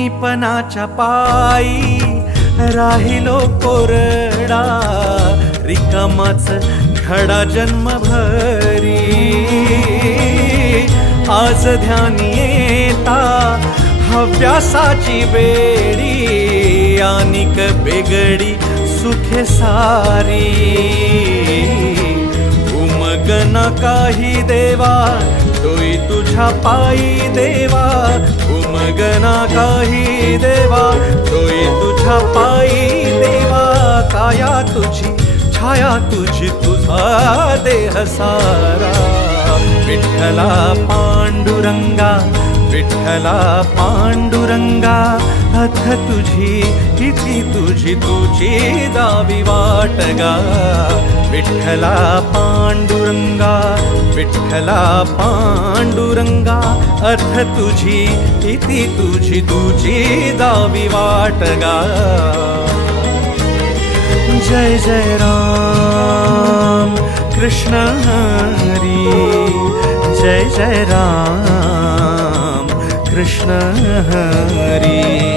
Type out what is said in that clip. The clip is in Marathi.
मीपणाच्या पायी राहिलो कोरडा, रिकामाच घडा जन्मभरी. आज ध्यानी येता हव्यासाची बेडी, आनिक बेगडी सुखे सारी. उमगना काही देवा तोही तुझ्या पायी देवा, उमगना काही देवा तोही तुझ्या पायी देवा. काया तुझी छाया तुझी तुझा देह सारा. विठ्ठला पांडुरंगा विठ्ठला पांडुरंगा, अथ तुझी किती तुझी तुझी दावी वाट गा. विठ्ठला पांडुरंगा विठ्ठला पांडुरंगा, अथ तुझी किती तुझी तुझी दावी वाट गा. जय जय राम कृष्ण हरी, जय जय राम कृष्ण हरी.